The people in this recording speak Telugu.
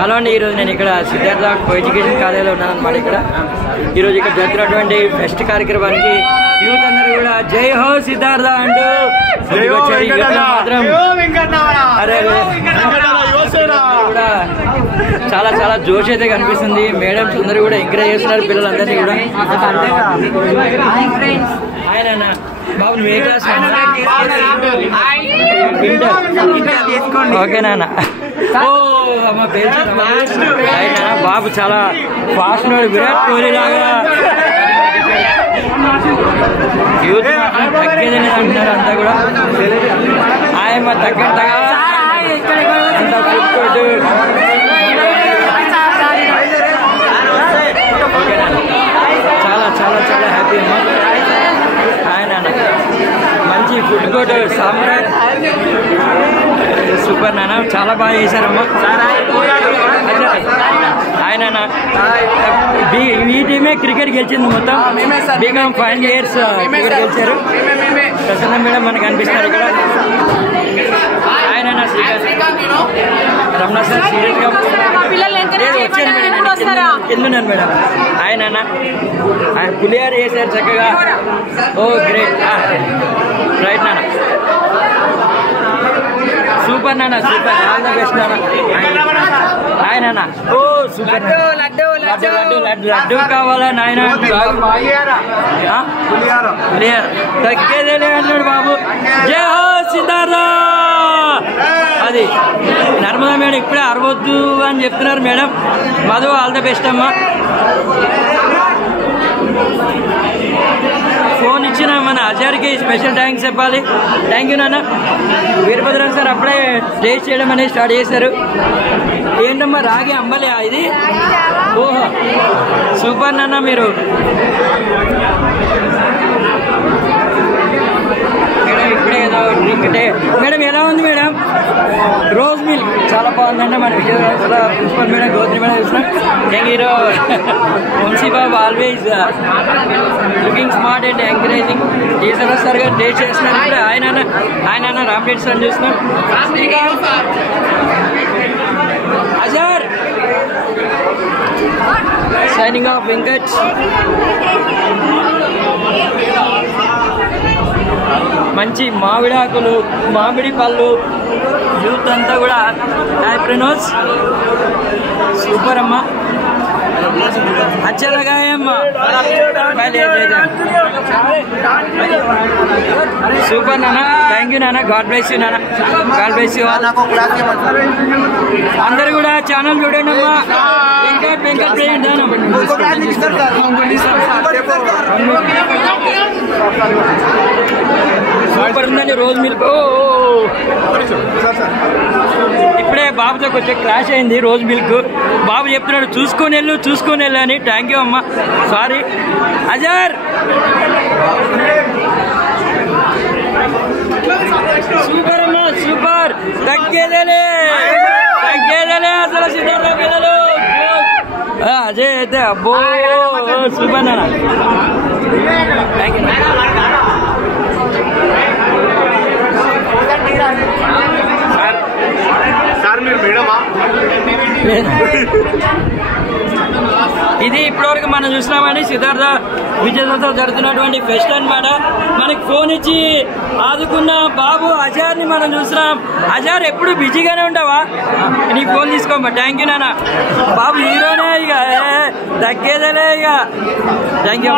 హలో అండి, ఈరోజు నేను ఇక్కడ సిద్ధార్థ ఎడ్యుకేషన్ కాలేజీలో ఉన్నాను అనమాట. ఈరోజు ఇక్కడ జరుగుతున్నటువంటి ఫెస్ట్ కార్యక్రమానికి యూత్ అందరూ కూడా జై హో సిద్ధార్థ అంటూ మాత్రం కూడా చాలా చాలా జోష్ అయితే కనిపిస్తుంది. మేడమ్స్ అందరూ కూడా ఎంకరేజ్ చేస్తున్నారు పిల్లలందరినీ కూడా. ఆయన బాబు నువ్వు ఏ క్లాస్? ఓకే నాన్న. ఓ అమ్మ పేరు బాబు చాలా ఫాస్ట్ ఉన్నాడు, విరాట్ కోహ్లీ లాగా. యూత్ తగ్గేదని అంటున్నారు అంతా కూడా. ఆయన తగ్గ చాలా చాలా చాలా హ్యాపీ అమ్మా. ఆయన మంచి ఫుడ్ కోర్ట్ సామ్రాట్ సూపర్ నాన్న, చాలా బాగా చేశారమ్మా. ఆయన ఈ టీమే క్రికెట్ గెలిచింది మొత్తం. బీకామ్ 5 years క్రికెట్ గెలిచారు. ప్రసన్న మేడం మనకు అనిపిస్తారు ఇక్కడ. ఆయన రమణ సార్ సీరియస్ గా కిందన్నారు మేడం. ఆయన పులిహార చేశారు చక్కగా. ఓ గ్రేట్, రైట్ నాన్న, సూపర్ నాన్న, సూపర్, ఆల్ ద బెస్ట్ నాన్న. ఆయన ఓ సూపర్, లడ్డు కావాలా నాయన? తగ్గేదేలే అన్నాడు బాబు. జై హో సిద్ధార్థ. అది నర్మదా మేడం ఇప్పుడే అరవద్దు అని చెప్తున్నారు madam. Madhu all the best అమ్మా. ఫోన్ ఇచ్చిన మన అజార్కి స్పెషల్ థ్యాంక్స్ చెప్పాలి. థ్యాంక్ యూ నాన్న. వీరభద్రం సార్ అప్పుడే టేస్ట్ చేయడం అనేది స్టార్ట్ చేశారు. ఏంటమ్మా రాగి అంబలి ఇది? ఓహో సూపర్ నాన్న. మీరు ఇప్పుడే ఏదో డ్రింక్ మేడం ఎలా ఉంది మేడం? రోజ్ మిల్క్ చాలా బాగుందండి. మన Vijayawada principal madam Gothri madam చూసినాం. Young hero Vamsi Babu always looking smart and encouraging. Eshwara sir garu taste చేస్తున్నారు. ఇప్పుడు ఆయన రామ్రెడ్డి సార్ చూసినాం. Azhar signing off Venkat. మంచి మామిడాకులు, మామిడి పళ్ళు, యూత్ అంతా కూడా హ్యాపీనోస్. సూపర్ అమ్మా, अच्छा लगा है अम्मा? సూపర్ నాన్న. థ్యాంక్ యూ నాన్న. గాడ్ బ్లెస్ యూ నాన్న. God bless you all. అందరు కూడా ఛానల్ చూడండి అమ్మా. వెంకట్ సూపర్ ఉందండి రోజ్ మిల్క్. ఇప్పుడే బాబుతో కొంచెం క్లాష్ అయింది రోజ్ మిల్క్. బాబు చెప్తున్నాడు చూసుకొని వెళ్ళు అని. థ్యాంక్ యూ అమ్మా, సారీ. అజర్ సూపర్ అమ్మా, సూపర్. తగ్గేదేలే అసలు సిద్ధార్థ పిల్లలు. అజయ్ అయితే అబ్బో సూపర్ నాన్న. Thank you. ఇది ఇప్పటివరకు మనం చూసినామని సిద్ధార్థ విజయతో జరుగుతున్నటువంటి ఫెస్ట్ అనమాట. మనకి ఫోన్ ఇచ్చి ఆదుకున్న బాబు అజార్ని మనం చూసినాం. అజార్ ఎప్పుడు బిజీగానే ఉంటావా? నీ ఫోన్ తీసుకోమ్మా. థ్యాంక్ యూ నాన్న. బాబు హీరోనే ఇక, తగ్గేదేలే ఇక. Thank you.